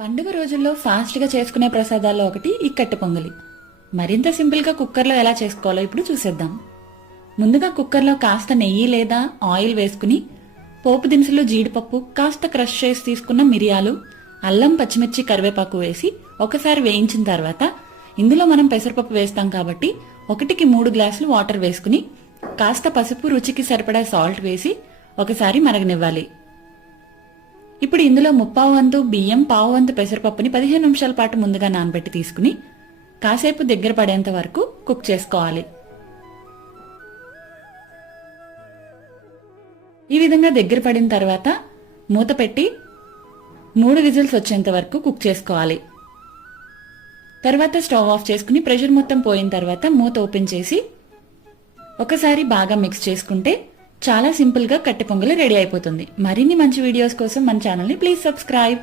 పండుగ రోజుల్లో ఫాస్ట్గా చేసుకునే ప్రసాదాల్లో ఒకటి ఈ కట్టె పొంగలి. మరింత సింపుల్గా కుక్కర్లో ఎలా చేసుకోవాలో ఇప్పుడు చూసేద్దాం. ముందుగా కుక్కర్లో కాస్త నెయ్యి లేదా ఆయిల్ వేసుకుని పోపు దినుసులు, జీడిపప్పు, కాస్త క్రష్ చేసి తీసుకున్న మిరియాలు, అల్లం, పచ్చిమిర్చి, కరివేపాకు వేసి ఒకసారి వేయించిన తర్వాత ఇందులో మనం పెసరపప్పు వేస్తాం కాబట్టి 1కి 3 గ్లాసులు వాటర్ వేసుకుని కాస్త పసుపు, రుచికి సరిపడా సాల్ట్ వేసి ఒకసారి మరగనివ్వాలి. ఇప్పుడు ఇందులో 1/4 వంతు బియ్యం, 1/4 వంతు పెసరపప్పుని 15 నిమిషాల పాటు ముందుగా నానబెట్టి తీసుకుని కాసేపు దగ్గర పడేంత వరకు కుక్ చేసుకోవాలి. ఈ విధంగా దగ్గర పడిన తర్వాత మూత పెట్టి 3 విజిల్స్ వచ్చేంత వరకు కుక్ చేసుకోవాలి. తర్వాత స్టవ్ ఆఫ్ చేసుకుని ప్రెషర్ మొత్తం పోయిన తర్వాత మూత ఓపెన్ చేసి ఒకసారి బాగా మిక్స్ చేసుకుంటే చాలా సింపుల్ గా కట్టె పొంగలి రెడీ అయిపోతుంది. మరిన్ని మంచి వీడియోస్ కోసం మన ఛానల్ ని ప్లీజ్ సబ్స్క్రైబ్.